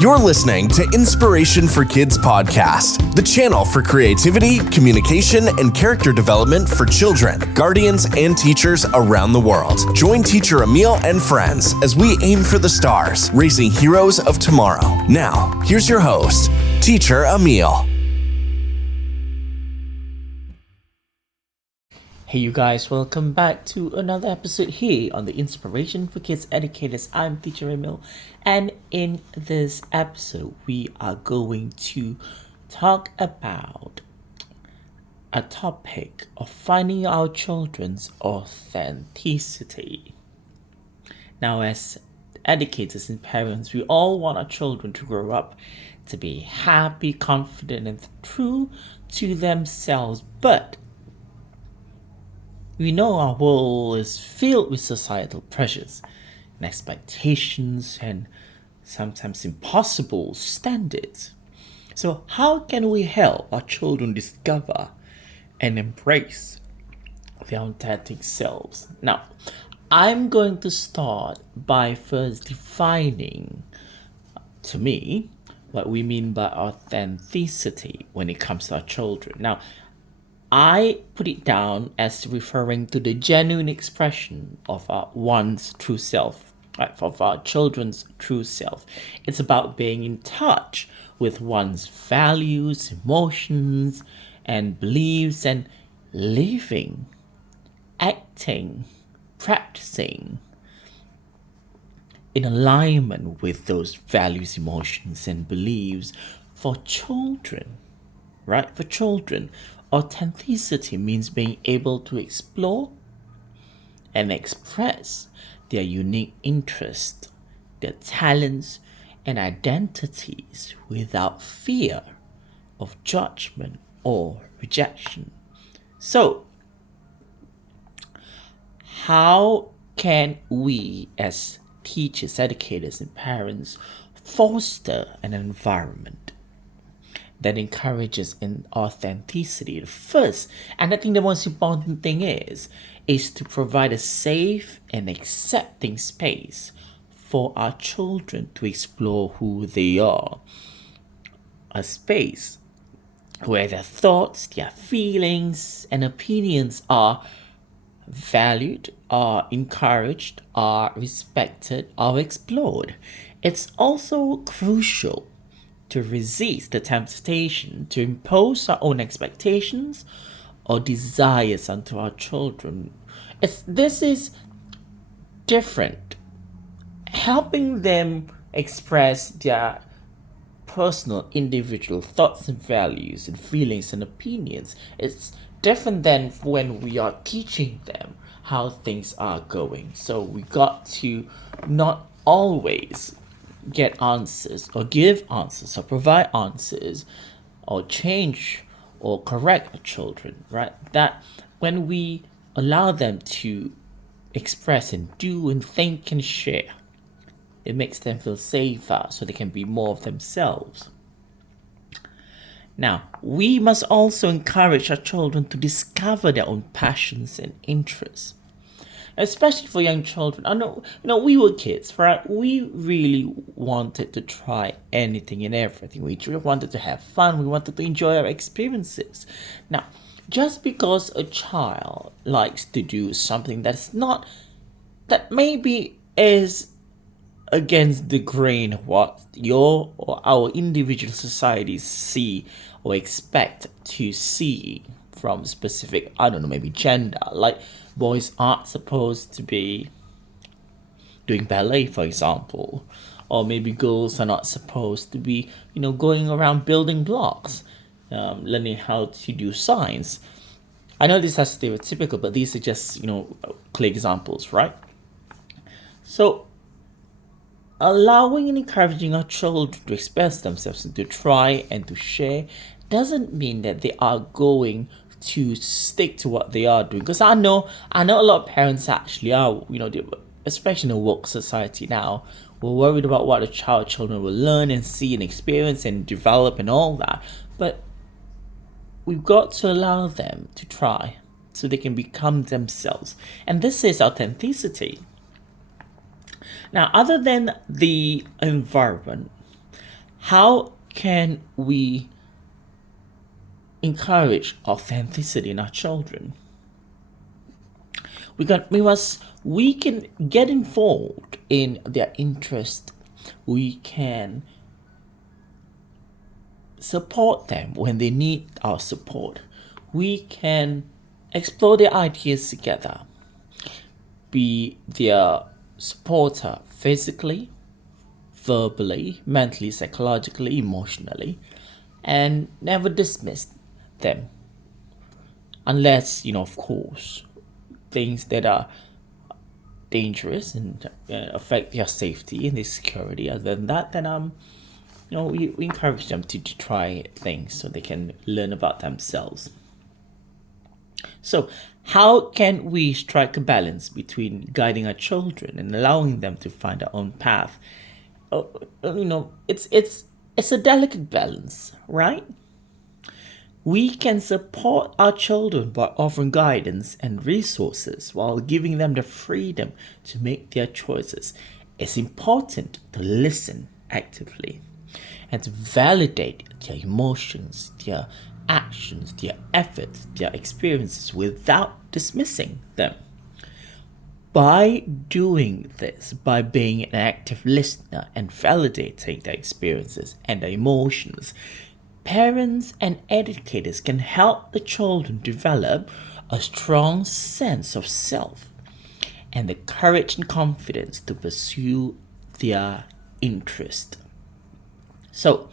You're listening to Inspiration for Kids podcast, the channel for creativity, communication, and character development for children, guardians, and teachers around the world. Join Teacher Emil and friends as we aim for the stars, raising heroes of tomorrow. Now, here's your host, Teacher Emil. Hey you guys, welcome back to another episode here on the Inspiration for Kids Educators. I'm Teacher Emil, and in this episode we are going to talk about a topic of finding our children's authenticity. Now, as educators and parents, we all want our children to grow up to be happy, confident, and true to themselves, but we know our world is filled with societal pressures and expectations and sometimes impossible standards. So how can we help our children discover and embrace their authentic selves? Now, I'm going to start by first defining, to me, what we mean by authenticity when it comes to our children. Now, I put it down as referring to the genuine expression of one's true self, right? Of our children's true self. It's about being in touch with one's values, emotions, and beliefs, and living, acting, practicing in alignment with those values, emotions, and beliefs for children, right? For children. Authenticity means being able to explore and express their unique interests, their talents, and identities without fear of judgment or rejection. So, how can we as teachers, educators, and parents foster an environment that encourages in authenticity? The first, and I think the most important thing is to provide a safe and accepting space for our children to explore who they are. A space where their thoughts, their feelings, and opinions are valued, are encouraged, are respected, are explored. It's also crucial to resist the temptation to impose our own expectations or desires onto our children. This is different. Helping them express their personal, individual thoughts and values and feelings and opinions. It's different than when we are teaching them how things are going. So we got to not always get answers or give answers or provide answers or change or correct the children, right? That when we allow them to express and do and think and share, it makes them feel safer so they can be more of themselves. Now, we must also encourage our children to discover their own passions and interests, especially for young children. I know, we were kids, right? We really wanted to try anything and everything. We really wanted to have fun. We wanted to enjoy our experiences. Now, just because a child likes to do something that maybe is against the grain of what your or our individual societies see or expect to see from specific, maybe gender. Like, boys aren't supposed to be doing ballet, for example. Or maybe girls are not supposed to be, going around building blocks, learning how to do science. I know these are stereotypical, but these are just, clear examples, right? So, allowing and encouraging our children to express themselves and to try and to share doesn't mean that they are going to stick to what they are doing. Because I know a lot of parents actually are, especially in a woke society now, we're worried about what the children will learn and see and experience and develop and all that. But we've got to allow them to try so they can become themselves. And this is authenticity. Now, other than the environment, How can we encourage authenticity in our children? We can get involved in their interest. We can support them when they need our support. We can explore their ideas together, be their supporter physically, verbally, mentally, psychologically, emotionally, and never dismiss them. Unless, of course, things that are dangerous and affect their safety and their security. Other than that, then we encourage them to try things so they can learn about themselves. So, how can we strike a balance between guiding our children and allowing them to find their own path? It's a delicate balance, right? We can support our children by offering guidance and resources while giving them the freedom to make their choices. It's important to listen actively and to validate their emotions, their actions, their efforts, their experiences without dismissing them. By doing this, by being an active listener and validating their experiences and their emotions, parents and educators can help the children develop a strong sense of self and the courage and confidence to pursue their interest. So,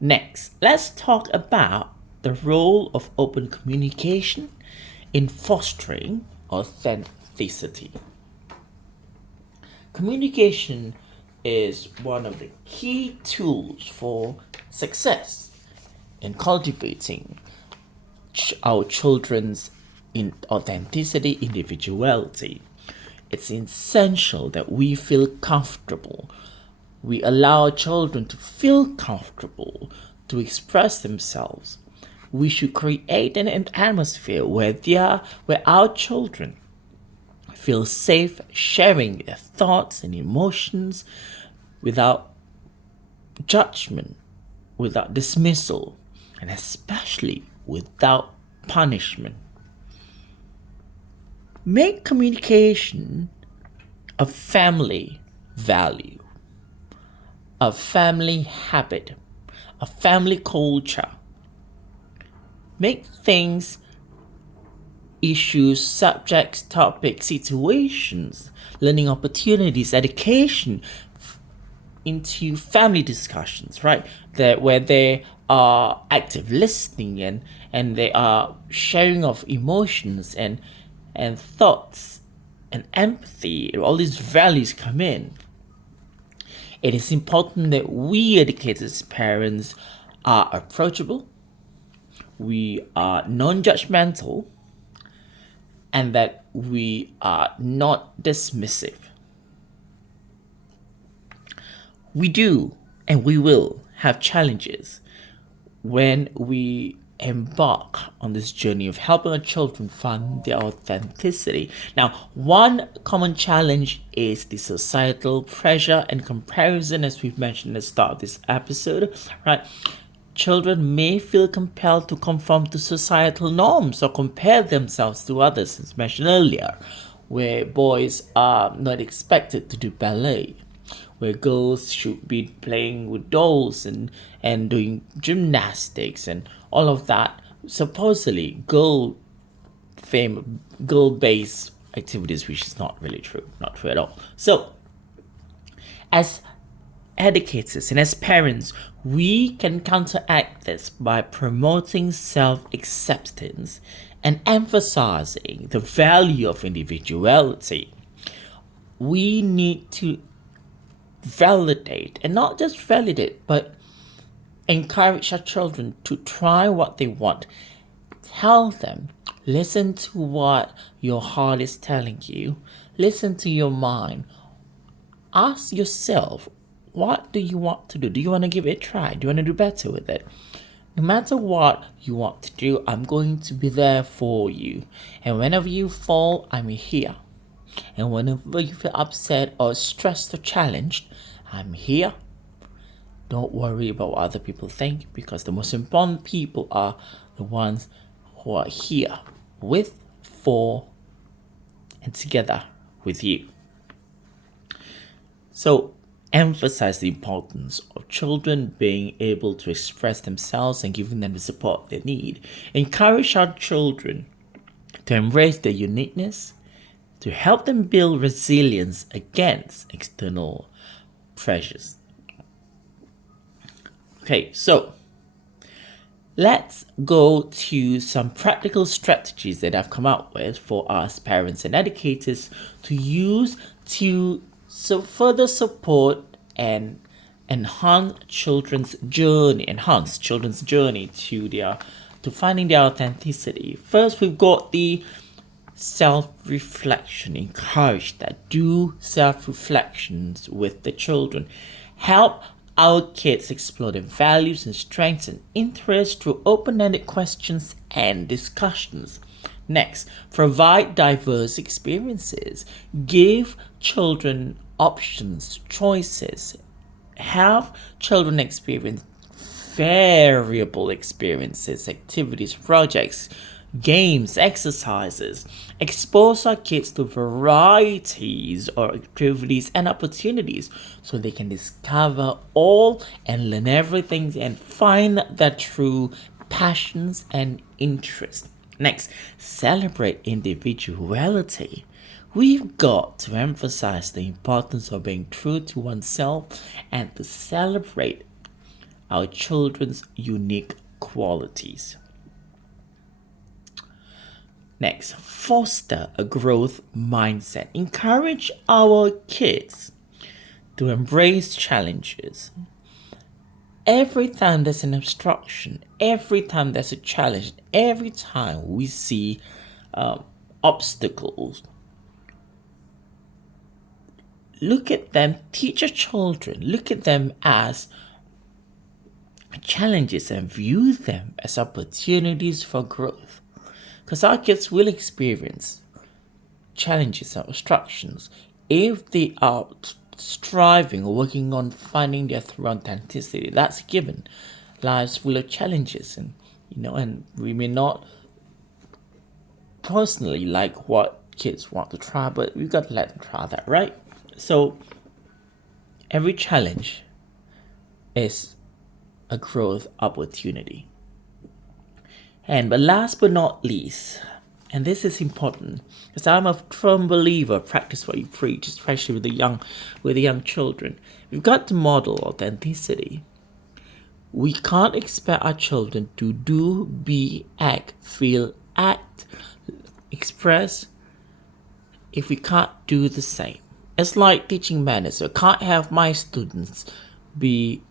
next, let's talk about the role of open communication in fostering authenticity. Communication is one of the key tools for success in cultivating our children's authenticity, individuality. It's essential that we feel comfortable. We allow our children to feel comfortable to express themselves. We should create an atmosphere where our children feel safe sharing their thoughts and emotions without judgment, without dismissal, and especially without punishment. Make communication a family value, a family habit, a family culture. Make things, issues, subjects, topics, situations, learning opportunities, education into family discussions, right? Where they are active listening and they are sharing of emotions and thoughts and empathy. All these values come in. It is important that we educators, parents, are approachable, we are non-judgmental, and that we are not dismissive. We do and we will have challenges when we embark on this journey of helping our children find their authenticity. Now, one common challenge is the societal pressure and comparison, as we've mentioned at the start of this episode, right? Children may feel compelled to conform to societal norms or compare themselves to others, as mentioned earlier, where boys are not expected to do ballet, where girls should be playing with dolls and doing gymnastics and all of that, supposedly girl-based activities, which is not really true, not true at all. So, as educators and as parents, we can counteract this by promoting self-acceptance and emphasizing the value of individuality. We need to validate, and not just validate, but encourage our children to try what they want. Tell them, listen to what your heart is telling you, listen to your mind. Ask yourself, what do you want to do? Do you want to give it a try? Do you want to do better with it? No matter what you want to do, I'm going to be there for you. And whenever you fall, I'm here. And whenever you feel upset or stressed or challenged, I'm here. Don't worry about what other people think, because the most important people are the ones who are here with, for, and together with you. So emphasize the importance of children being able to express themselves and giving them the support they need. Encourage our children to embrace their uniqueness, to help them build resilience against external pressures. Okay, so let's go to some practical strategies that I've come up with for us parents and educators to use to further support and enhance children's journey to finding their authenticity. First, we've got the self-reflection. Encourage that. Do self-reflections with the children. Help our kids explore their values and strengths and interests through open-ended questions and discussions. Next, provide diverse experiences. Give children options, choices. Have children experience variable experiences, activities, projects, games, exercises. Expose our kids to varieties of activities and opportunities so they can discover all and learn everything and find their true passions and interests. Next, celebrate individuality. We've got to emphasize the importance of being true to oneself and to celebrate our children's unique qualities. Next, foster a growth mindset. Encourage our kids to embrace challenges. Every time there's an obstruction, every time there's a challenge, every time we see obstacles, look at them, teach your children, look at them as challenges and view them as opportunities for growth. Because our kids will experience challenges and obstructions if they are striving or working on finding their true authenticity. That's a given. Lives full of challenges, and we may not personally like what kids want to try, but we've got to let them try that, right? So every challenge is a growth opportunity. But last but not least, and this is important, because I'm a firm believer, practice what you preach, especially with the young children. We've got to model authenticity. We can't expect our children to do, be, act, feel, act, express if we can't do the same. It's like teaching manners. I can't have my students be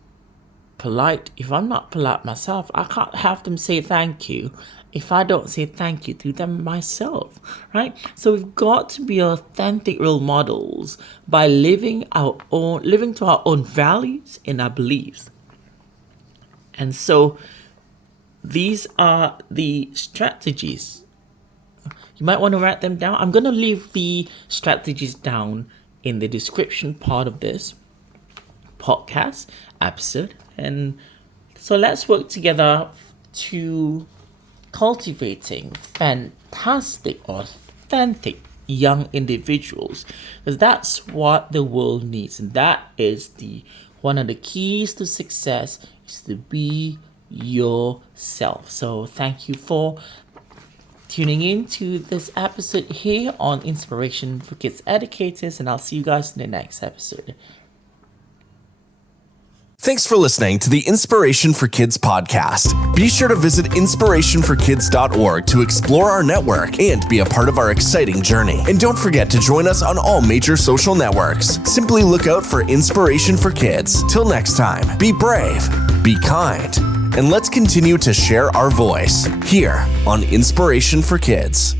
polite if I'm not polite myself. I can't have them say thank you if I don't say thank you to them myself, right? So we've got to be authentic role models by living to our own values and our beliefs. And so these are the strategies. You might want to write them down. I'm going to leave the strategies down in the description part of this podcast episode. And so let's work together to cultivating fantastic, authentic young individuals, because that's what the world needs, and that is one of the keys to success is to be yourself. So thank you for tuning in to this episode here on Inspiration for Kids Educators, and I'll see you guys in the next episode. Thanks for listening to the Inspiration for Kids podcast. Be sure to visit inspirationforkids.org to explore our network and be a part of our exciting journey. And don't forget to join us on all major social networks. Simply look out for Inspiration for Kids. Till next time, be brave, be kind, and let's continue to share our voice here on Inspiration for Kids.